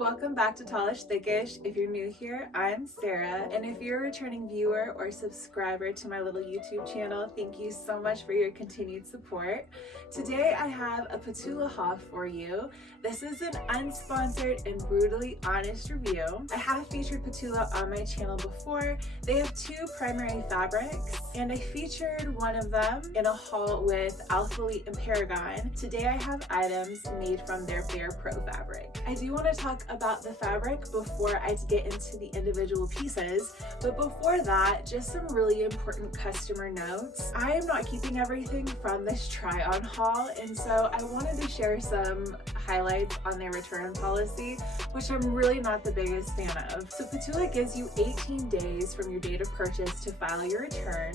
Welcome back to Tallish Thickish. If you're new here, I'm Sarah, and if you're a returning viewer or subscriber to my little YouTube channel, thank you so much for your continued support. Today I have a PTULA haul for you. This is an unsponsored and brutally honest review. I have featured PTULA on my channel before. They have two primary fabrics, and I featured one of them in a haul with Alpha Elite and Paragon. Today I have items made from their BAREPRO fabric. I do want to talk about the fabric before I get into the individual pieces, but before that, just some really important customer notes. I am not keeping everything from this try-on haul, and so I wanted to share some highlights on their return policy, which I'm really not the biggest fan of. So PTULA gives you 18 days from your date of purchase to file your return,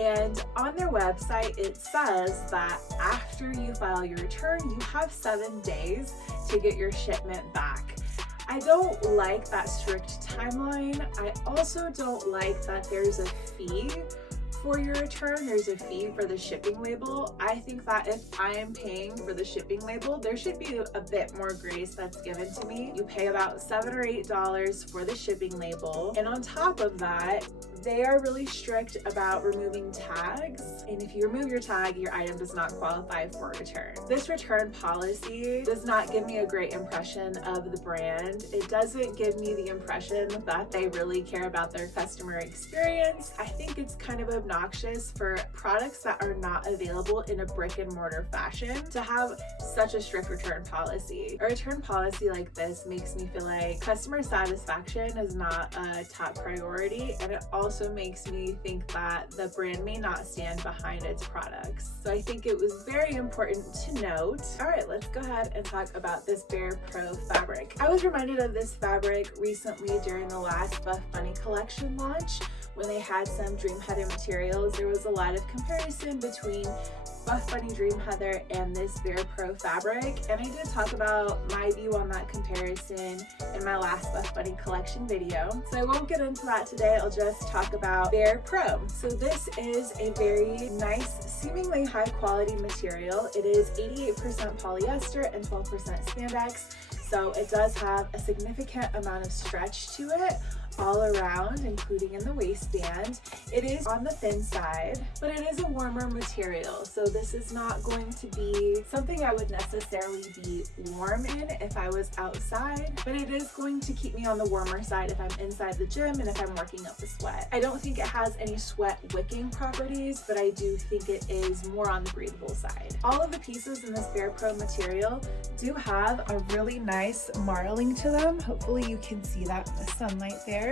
and on their website it says that after you file your return, you have 7 days to get your shipment back. I don't like that strict timeline. I also don't like that there's a fee for your return. There's a fee for the shipping label. I think that if I am paying for the shipping label, there should be a bit more grace that's given to me. You pay about $7 or $8 for the shipping label, and on top of that, they are really strict about removing tags, and if you remove your tag, your item does not qualify for a return. This return policy does not give me a great impression of the brand. It doesn't give me the impression that they really care about their customer experience. I think it's kind of obnoxious for products that are not available in a brick and mortar fashion to have such a strict return policy. A return policy like this makes me feel like customer satisfaction is not a top priority, and it also makes me think that the brand may not stand behind its products. So I think it was very important to note. All right, let's go ahead and talk about this BAREPRO fabric. I was reminded of this fabric recently during the last Buff Bunny collection launch when they had some Dream Heather materials. There was a lot of comparison between Buff Bunny Dream Heather and this BAREPRO fabric, and I did talk about my view on that comparison in my last Buff Bunny collection video. So I won't get into that today. I'll just talk about BAREPRO. So this is a very nice, seemingly high quality material. It is 88% polyester and 12% spandex. So it does have a significant amount of stretch to it all around, including in the waistband. It is on the thin side, but it is a warmer material. So this is not going to be something I would necessarily be warm in if I was outside, but it is going to keep me on the warmer side if I'm inside the gym and if I'm working up a sweat. I don't think it has any sweat wicking properties, but I do think it is more on the breathable side. All of the pieces in this BAREPRO material do have a really nice marling to them. Hopefully you can see that in the sunlight there.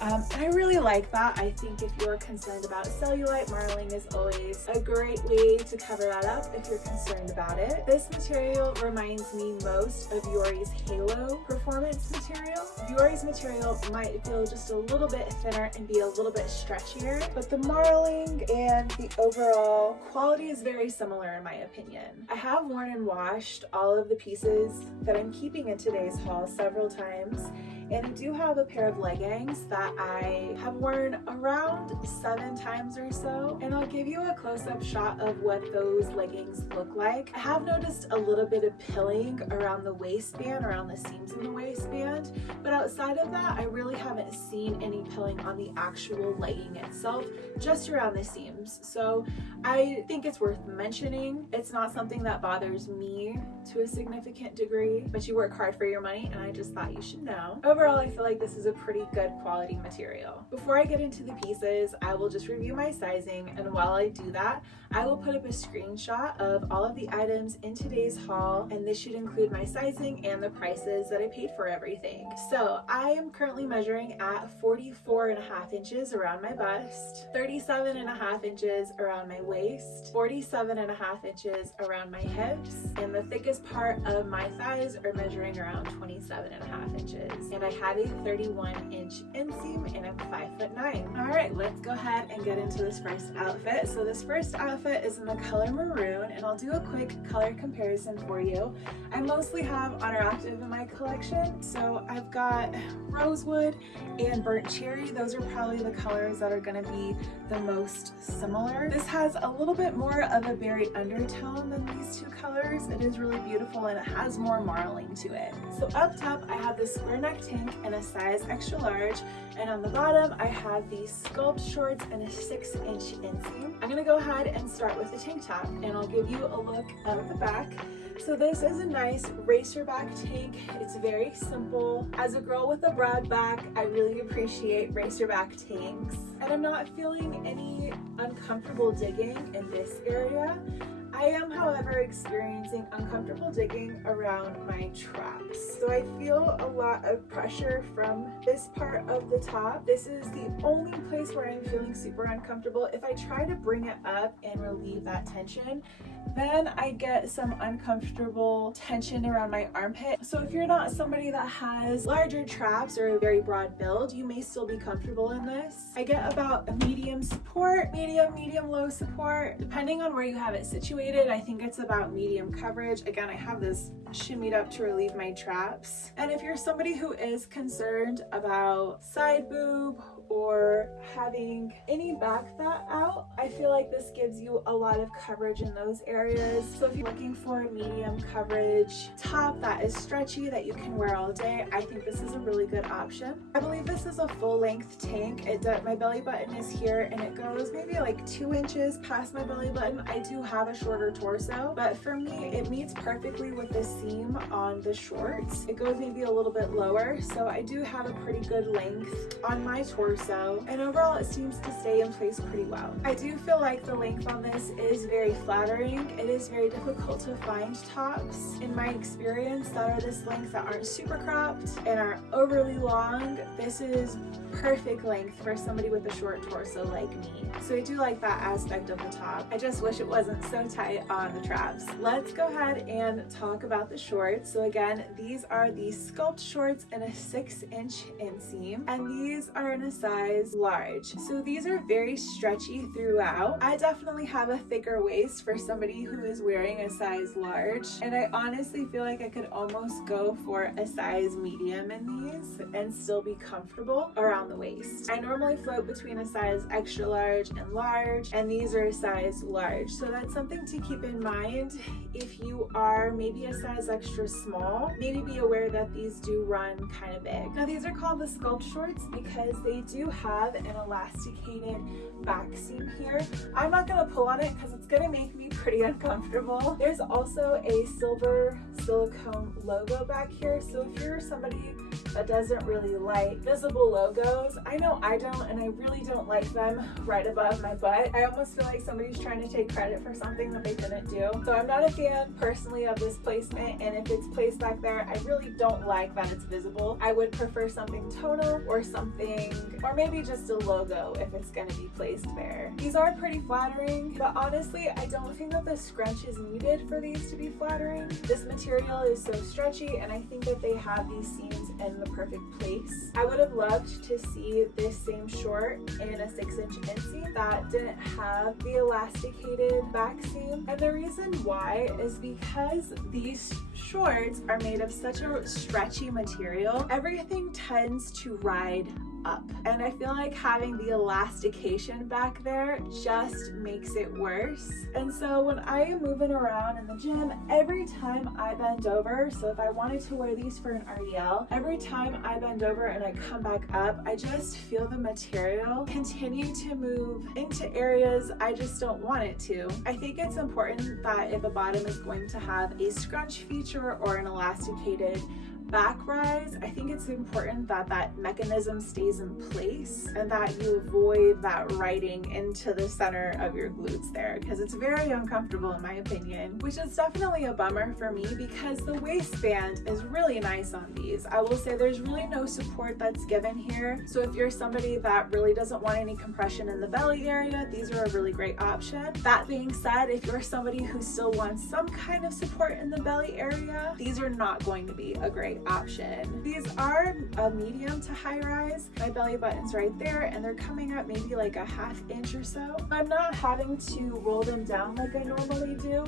And I really like that. I think if you're concerned about cellulite, marling is always a great way to cover that up if you're concerned about it. This material reminds me most of Yori's Halo performance material. Yori's material might feel just a little bit thinner and be a little bit stretchier, but the marling and the overall quality is very similar in my opinion. I have worn and washed all of the pieces that I'm keeping in today's haul several times, and I do have a pair of leggings that I have worn around 7 times or so, and I'll give you a close-up shot of what those leggings look like. I have noticed a little bit of pilling around the waistband, around the seams in the waistband, but outside of that, I really haven't seen any pilling on the actual legging itself, just around the seams. So I think it's worth mentioning. It's not something that bothers me to a significant degree, but you work hard for your money, and I just thought you should know. Overall, I feel like this is a pretty good quality material. Before I get into the pieces, I will just review my sizing, and while I do that, I will put up a screenshot of all of the items in today's haul, and this should include my sizing and the prices that I paid for everything. So I am currently measuring at 44.5 inches around my bust, 37.5 inches around my waist, 47.5 inches around my hips, and the thickest part of my thighs are measuring around 27.5 inches. And I have a 31-inch inseam, and I'm 5'9". All right, let's go ahead and get into this first outfit. So this first outfit is in the color Maroon, and I'll do a quick color comparison for you. I mostly have Honor Active in my collection, so I've got got rosewood and burnt cherry. Those are probably the colors that are going to be the most similar. This has a little bit more of a berry undertone than these two colors. It is really beautiful and it has more marling to it. So up top I have the square neck tank in a size extra large, and on the bottom I have these Sculpt shorts in a 6-inch inseam. I'm going to go ahead and start with the tank top, and I'll give you a look at the back. So this is a nice Racerback tank. It's very simple. As a girl with a broad back, I really appreciate Racerback tanks. And I'm not feeling any uncomfortable digging in this area. I am, however, experiencing uncomfortable digging around my traps. So I feel a lot of pressure from this part of the top. This is the only place where I'm feeling super uncomfortable. If I try to bring it up and relieve that tension, then I get some uncomfortable tension around my armpit. So if you're not somebody that has larger traps or a very broad build, you may still be comfortable in this. I get about a medium support, medium low support, depending on where you have it situated. I think it's about medium coverage. Again, I have this shimmied up to relieve my traps. And if you're somebody who is concerned about side boob or having any back fat out, I feel like this gives you a lot of coverage in those areas. So if you're looking for a medium coverage top that is stretchy that you can wear all day, I think this is a really good option. I believe this is a full length tank. My belly button is here and it goes maybe like 2 inches past my belly button. I do have a shorter torso, but for me it meets perfectly with the seam on the shorts. It goes maybe a little bit lower, so I do have a pretty good length on my torso, and overall it seems to stay in place pretty well. I do feel like the length on this is very flattering. It is very difficult to find tops in my experience that are this length that aren't super cropped and are overly long. This is perfect length for somebody with a short torso like me. So I do like that aspect of the top. I just wish it wasn't so tight on the traps. Let's go ahead and talk about the shorts. So again, these are the Sculpt shorts in a 6-inch inseam, and these are in a size large. So these are very stretchy throughout. I definitely have a thicker waist for somebody who is wearing a size large, and I honestly feel like I could almost go for a size medium in these and still be comfortable around the waist. I normally float between a size extra large and large, and these are a size large. So that's something to keep in mind if you are maybe a size extra small. Maybe be aware that these do run kind of big. Now these are called the Sculpt shorts because they do have an elasticated back seam here. I'm not going to pull on it because it's going to make me pretty uncomfortable. There's also a silver silicone logo back here, so if you're somebody that doesn't really like visible logos, I know I don't, and I really don't like them right above my butt. I almost feel like somebody's trying to take credit for something that they didn't do. So I'm not a fan personally of this placement, and if it's placed back there, I really don't like that it's visible. I would prefer something tonal or something, or maybe just a logo if it's going to be placed there. These are pretty flattering, but honestly, I don't think that the scrunch is needed for these to be flattering. This material is so stretchy, and I think that they have these seams in the perfect place. I would have loved to see this same short in a 6-inch inseam that didn't have the elasticated back seam, and the reason why is because these shorts are made of such a stretchy material. Everything tends to ride up, and I feel like having the elastication back there just makes it worse. And so when I am moving around in the gym, every time I bend over, so if I wanted to wear these for an RDL, every time I bend over and I come back up, I just feel the material continue to move into areas I just don't want it to. I think it's important that if a bottom is going to have a scrunch feature or an elasticated back rise, I think it's important that that mechanism stays in place and that you avoid that riding into the center of your glutes there, because it's very uncomfortable in my opinion, which is definitely a bummer for me because the waistband is really nice on these. I will say there's really no support that's given here, so if you're somebody that really doesn't want any compression in the belly area, these are a really great option. That being said, if you're somebody who still wants some kind of support in the belly area, these are not going to be a great option. These are a medium to high rise. My belly button's right there and they're coming up maybe like a 1/2 inch or so. I'm not having to roll them down like I normally do,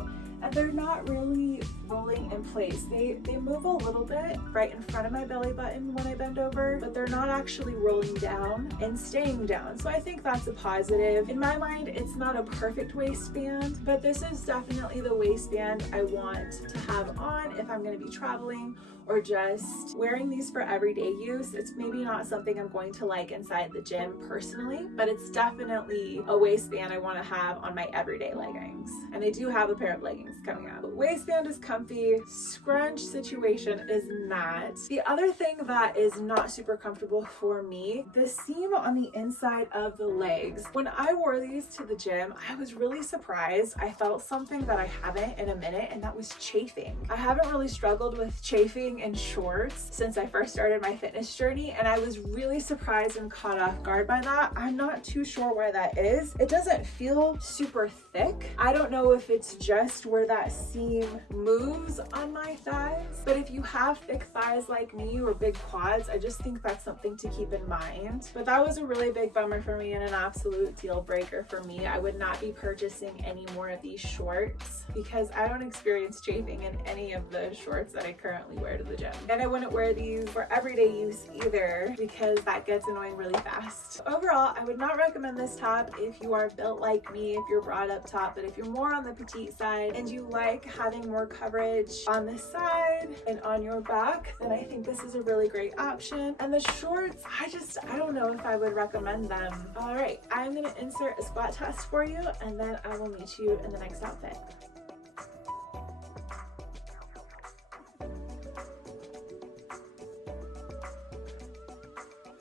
and they're not really rolling in place. They move a little bit right in front of my belly button when I bend over, but they're not actually rolling down and staying down. So I think that's a positive. In my mind, it's not a perfect waistband, but this is definitely the waistband I want to have on if I'm going to be traveling or just wearing these for everyday use. It's maybe not something I'm going to like inside the gym personally, but it's definitely a waistband I want to have on my everyday leggings. And I do have a pair of leggings coming out. Waistband is comfy, scrunch situation is not. The other thing that is not super comfortable for me, the seam on the inside of the legs. When I wore these to the gym, I was really surprised. I felt something that I haven't in a minute, and that was chafing. I haven't really struggled with chafing in shorts since I first started my fitness journey, and I was really surprised and caught off guard by that. I'm not too sure why that is. It doesn't feel super thick. I don't know if it's just where that seam moves on my thighs, but if you have thick thighs like me or big quads, I just think that's something to keep in mind. But that was a really big bummer for me and an absolute deal breaker for me. I would not be purchasing any more of these shorts because I don't experience chafing in any of the shorts that I currently wear to the gym. And I wouldn't wear these for everyday use either because that gets annoying really fast. Overall, I would not recommend this top if you are built like me, if you're broad up top, but if you're more on the petite side and you like having more coverage on the side and on your back, then I think this is a really great option. And the shorts, I don't know if I would recommend them. All right, I'm gonna insert a squat test for you and then I will meet you in the next outfit.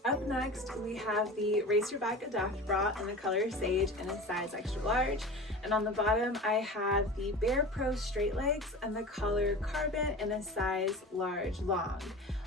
Up next, we have the Racerback Adapt Bra in the color Sage in a size extra large. And on the bottom, I have the BAREPRO straight legs in the color Carbon in a size large long.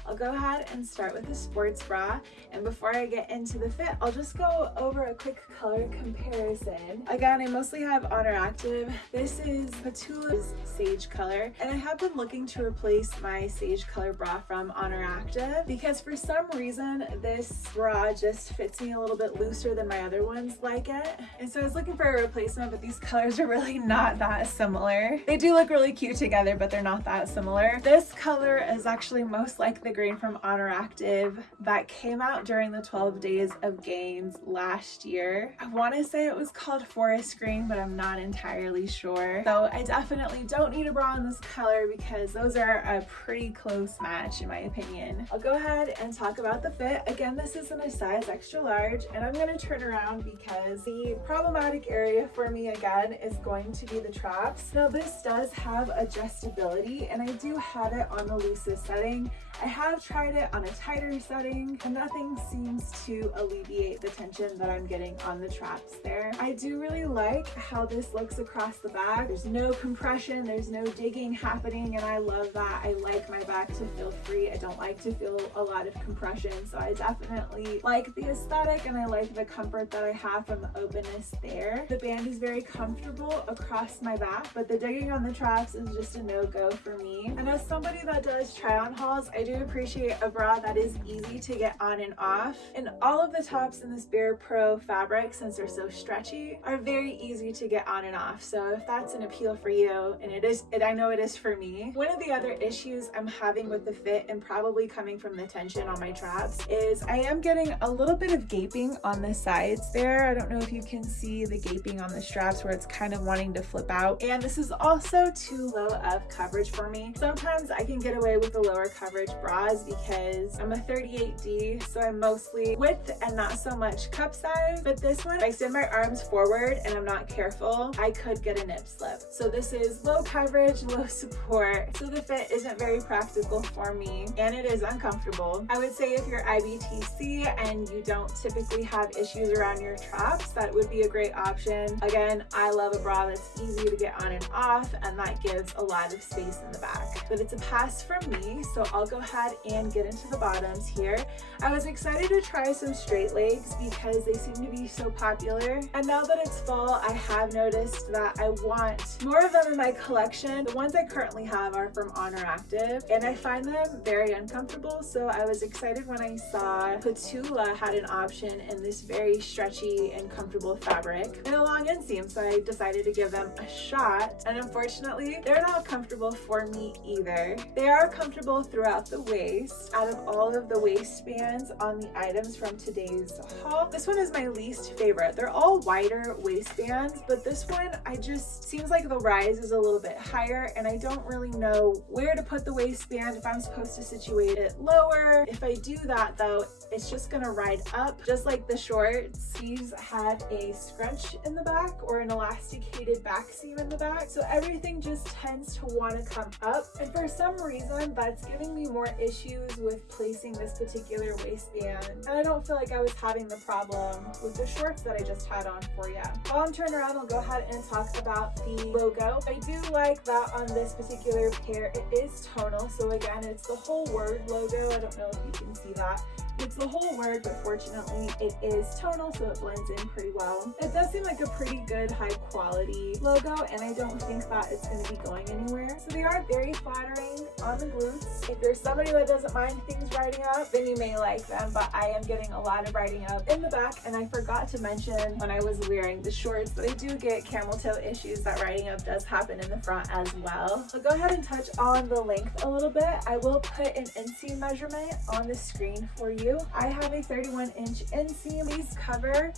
I'll go ahead and start with the sports bra, and before I get into the fit, I'll just go over a quick color comparison. Again, I mostly have Honor Active. This is PTULA'S Sage color, and I have been looking to replace my Sage color bra from Honor Active because for some reason this bra just fits me a little bit looser than my other ones like it. And so I was looking for a replacement, but these colors are really not that similar. They do look really cute together, but they're not that similar. This color is actually most like the green from Honor Active that came out during the 12 Days of Gains last year. I want to say it was called Forest Green, but I'm not entirely sure. So I definitely don't need a bra in this color because those are a pretty close match in my opinion. I'll go ahead and talk about the fit. Again, this is in a size extra large, and I'm going to turn around because the problematic area for me again is going to be the traps. Now this does have adjustability, and I do have it on the loosest setting. I have tried it on a tighter setting and nothing seems to alleviate the tension that I'm getting on the traps there. I do really like how this looks across the back. There's no compression, there's no digging happening, and I love that. I like my back to feel free. I don't like to feel a lot of compression, so I definitely like the aesthetic and I like the comfort that I have from the openness there. The band is very comfortable across my back, but the digging on the traps is just a no-go for me. And as somebody that does try-on hauls, I do appreciate a bra that is easy to get on and off. And all of the tops in this BAREPRO fabric, since they're so stretchy, are very easy to get on and off. So if that's an appeal for you, and I know it is for me. One of the other issues I'm having with the fit, and probably coming from the tension on my traps, is I am getting a little bit of gaping on the sides there. I don't know if you can see the gaping on the straps where it's kind of wanting to flip out. And this is also too low of coverage for me. Sometimes I can get away with the lower coverage bras because I'm a 38D, so I'm mostly width and not so much cup size. But this one, if I extend my arms forward and I'm not careful, I could get a nip slip. So this is low coverage, low support. So the fit isn't very practical for me and it is uncomfortable. I would say if you're IBTC and you don't typically have issues around your traps, that would be a great option. Again, I love a bra that's easy to get on and off and that gives a lot of space in the back. But it's a pass from me, so I'll go ahead and get into the bottoms here. I was excited to try some straight legs because they seem to be so popular. And now that it's fall, I have noticed that I want more of them in my collection. The ones I currently have are from Honor Active, and I find them very uncomfortable. So I was excited when I saw PTULA had an option in this very stretchy and comfortable fabric and a long inseam. So I decided to give them a shot. And unfortunately, they're not comfortable for me either. They are comfortable throughout the waist. Out of all of the waistbands on the items from today's haul, this one is my least favorite. They're all wider waistbands, but this one, I just seems like the rise is a little bit higher, and I don't really know where to put the waistband, if I'm supposed to situate it lower. If I do that though, it's just gonna ride up, just like the shorts. These have a scrunch in the back or an elasticated back seam in the back, so everything just tends to want to come up, and for some reason that's giving me more issues with placing this particular waistband, and I don't feel like I was having the problem with the shorts that I just had on for you. While I'm turned around, I'll go ahead and talk about the logo. I do like that on this particular pair it is tonal, so again it's the whole word logo. I don't know if you can see that. It's the whole word, but fortunately it is tonal, so it blends in pretty well. It does seem like a pretty good high quality logo, and I don't think that it's going to be going anywhere. So they are very flattering on the glutes. If you're somebody that doesn't mind things riding up, then you may like them, but I am getting a lot of riding up in the back. And I forgot to mention when I was wearing the shorts, but I do get camel toe issues that riding up does happen in the front as well. So go ahead and touch on the length a little bit. I will put an inseam measurement on the screen for you. I have a 31-inch inseam. These cover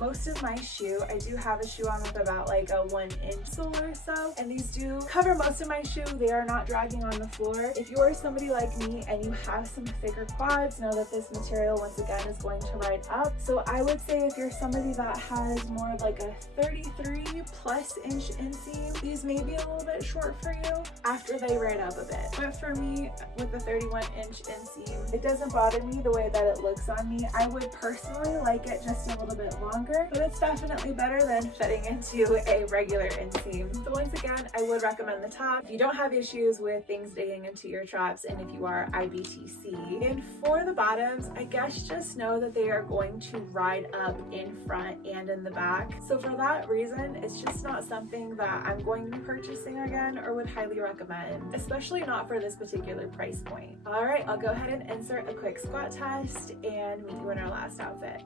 most of my shoe. I do have a shoe on with about like a 1-inch sole or so, and these do cover most of my shoe. They are not dragging on the floor. If you're somebody like me and you have some thicker quads, know that this material once again is going to ride up. So I would say if you're somebody that has more of like a 33+-inch inseam, these may be a little bit short for you after they ride up a bit. But for me, with the 31-inch inseam, it doesn't bother me the way that it looks on me. I would personally like it just a little bit longer, but it's definitely better than fitting into a regular inseam. So once again, I would recommend the top if you don't have issues with things digging into your traps and if you are IBTC. And for the bottoms, I guess just know that they are going to ride up in front and in the back. So for that reason, it's just not something that I'm going to be purchasing again or would highly recommend, especially not for this particular price point. All right, I'll go ahead and insert a quick squat test and meet you in our last outfit.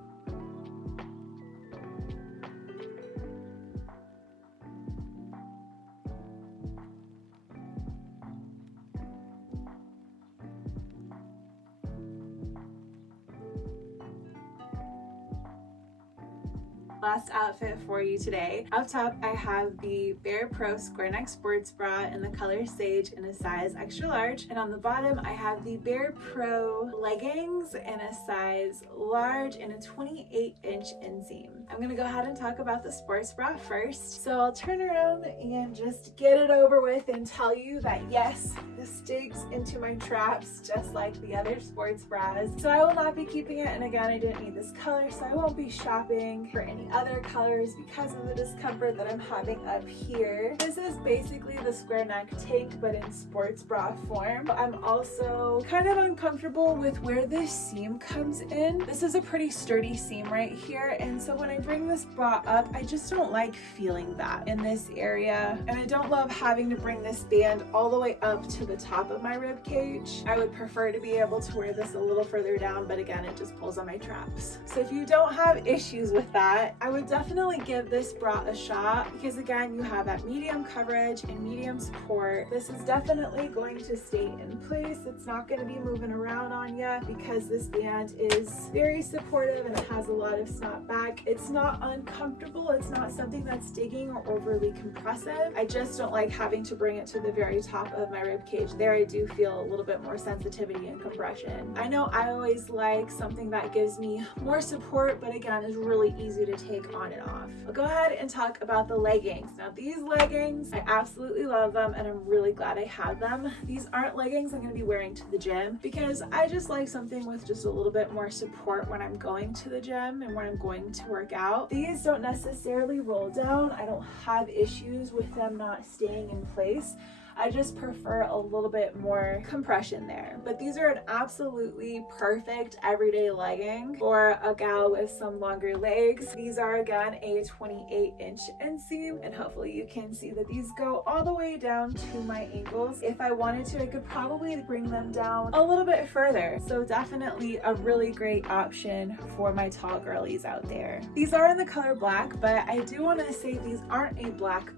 Last outfit for you today. Up top, I have the BAREPRO Squareneck sports bra in the color Sage in a size extra large, and on the bottom I have the BAREPRO leggings in a size large and a 28-inch inseam. I'm gonna go ahead and talk about the sports bra first. So I'll turn around and just get it over with and tell you that yes, this digs into my traps just like the other sports bras. So I will not be keeping it, and again, I didn't need this color, so I won't be shopping for any other colors because of the discomfort that I'm having up here. This is basically the square neck tank but in sports bra form. I'm also kind of uncomfortable with where this seam comes in. This is a pretty sturdy seam right here, and so when I bring this bra up, I just don't like feeling that in this area, and I don't love having to bring this band all the way up to the top of my rib cage. I would prefer to be able to wear this a little further down, but again, it just pulls on my traps. So if you don't have issues with that, I would definitely give this bra a shot because again, you have that medium coverage and medium support. This is definitely going to stay in place. It's not going to be moving around on you because this band is very supportive and it has a lot of snap back. It's not uncomfortable. It's not something that's digging or overly compressive. I just don't like having to bring it to the very top of my rib cage. There I do feel a little bit more sensitivity and compression. I know I always like something that gives me more support, but again, is really easy to take on and off. I'll go ahead and talk about the leggings. Now these leggings, I absolutely love them and I'm really glad I have them. These aren't leggings I'm going to be wearing to the gym because I just like something with just a little bit more support when I'm going to the gym and when I'm going to work out. These don't necessarily roll down. I don't have issues with them not staying in place. I just prefer a little bit more compression there. But these are an absolutely perfect everyday legging for a gal with some longer legs. These are again a 28-inch inseam, and hopefully you can see that these go all the way down to my ankles. If I wanted to, I could probably bring them down a little bit further. So definitely a really great option for my tall girlies out there. These are in the color black, but I do want to say these aren't a black.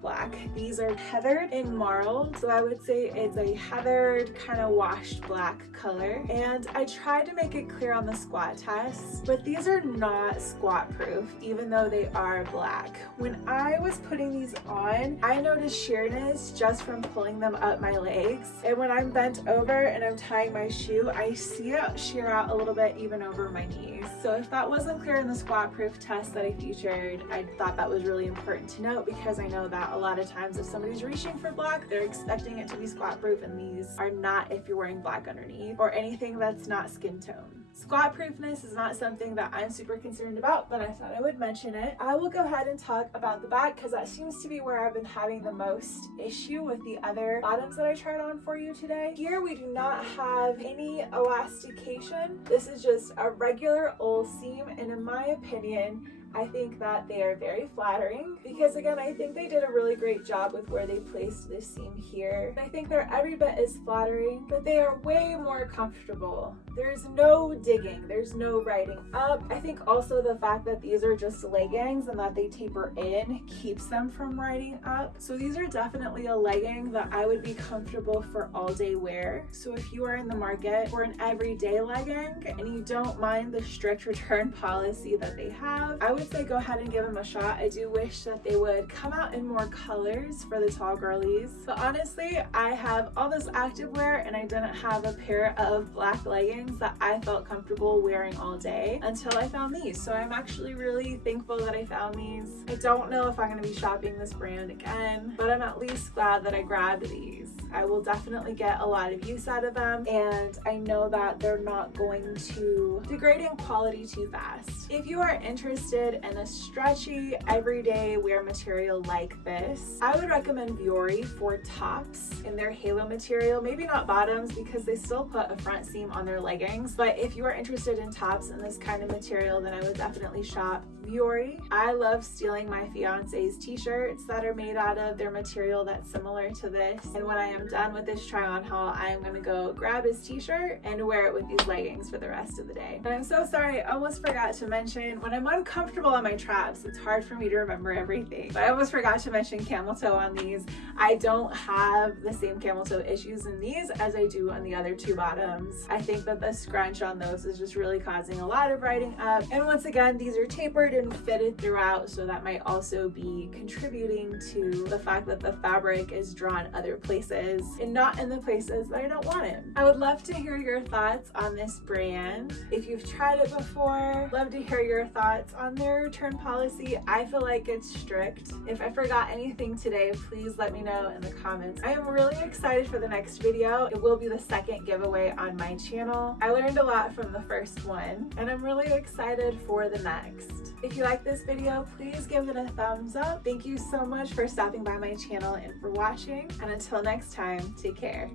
These are heathered in marl, so I would say it's a heathered kind of washed black color. And I tried to make it clear on the squat test, but these are not squat proof, even though they are black. When I was putting these on, I noticed sheerness just from pulling them up my legs. And when I'm bent over and I'm tying my shoe, I see it shear out a little bit even over my knees. So if that wasn't clear in the squat proof test that I featured, I thought that was really important to note, because I know that a lot of times if somebody's reaching for black, they're expecting it to be squat proof, and these are not if you're wearing black underneath or anything that's not skin tone. Squat proofness is not something that I'm super concerned about, but I thought I would mention it. I will go ahead and talk about the back, because that seems to be where I've been having the most issue with the other bottoms that I tried on for you today. Here we do not have any elastication. This is just a regular old seam, and in my opinion, I think that they are very flattering, because again, I think they did a really great job with where they placed this seam here. I think they're every bit as flattering, but they are way more comfortable. There's no digging, there's no riding up. I think also the fact that these are just leggings and that they taper in keeps them from riding up. So these are definitely a legging that I would be comfortable for all day wear. So if you are in the market for an everyday legging and you don't mind the strict return policy that they have, I would say go ahead and give them a shot. I do wish that they would come out in more colors for the tall girlies. But honestly, I have all this activewear and I didn't have a pair of black leggings that I felt comfortable wearing all day until I found these. So I'm actually really thankful that I found these. I don't know if I'm going to be shopping this brand again, but I'm at least glad that I grabbed these. I will definitely get a lot of use out of them, and I know that they're not going to degrade in quality too fast. If you are interested in a stretchy everyday wear material like this, I would recommend Vuori for tops in their halo material. Maybe not bottoms, because they still put a front seam on their leggings, but if you are interested in tops in this kind of material, then I would definitely shop Vuori. I love stealing my fiance's t-shirts that are made out of their material that's similar to this, and when I am done with this try on haul, I am going to go grab his t-shirt and wear it with these leggings for the rest of the day. And I'm so sorry, I almost forgot to mention, when I'm uncomfortable on my traps, it's hard for me to remember everything, but I almost forgot to mention camel toe on these. I don't have the same camel toe issues in these as I do on the other two bottoms. I think that the scrunch on those is just really causing a lot of riding up, and once again, these are tapered and fitted throughout, so that might also be contributing to the fact that the fabric is drawn other places and not in the places that I don't want it. I would love to hear your thoughts on this brand. If you've tried it before, love to hear your thoughts on their return policy. I feel like it's strict. If I forgot anything today, please let me know in the comments. I am really excited for the next video. It will be the second giveaway on my channel. I learned a lot from the first one, and I'm really excited for the next. If you like this video, please give it a thumbs up. Thank you so much for stopping by my channel and for watching. And until next time, take care.